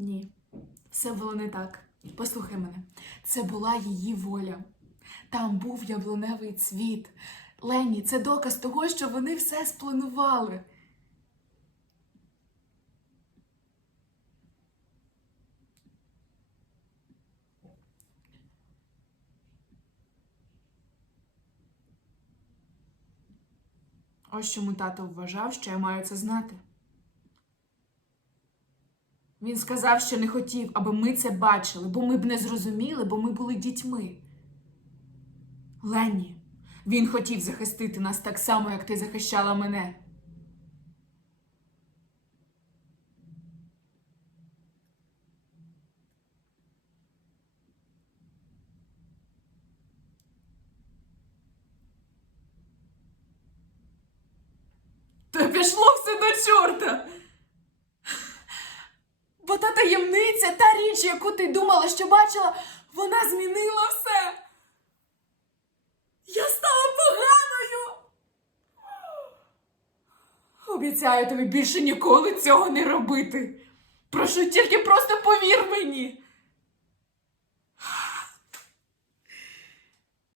Ні, все було не так. Послухай мене, це була її воля. Там був яблуневий цвіт. Лені, це доказ того, що вони все спланували. Ось чому тато вважав, що я маю це знати. Він сказав, що не хотів, аби ми це бачили, бо ми б не зрозуміли, бо ми були дітьми. Ленні, він хотів захистити нас так само, як ти захищала мене. Та пішло все до чорта. Таємниця, та річ, яку ти думала, що бачила, вона змінила все. Я стала поганою. Обіцяю тобі більше ніколи цього не робити. Прошу, тільки просто повір мені.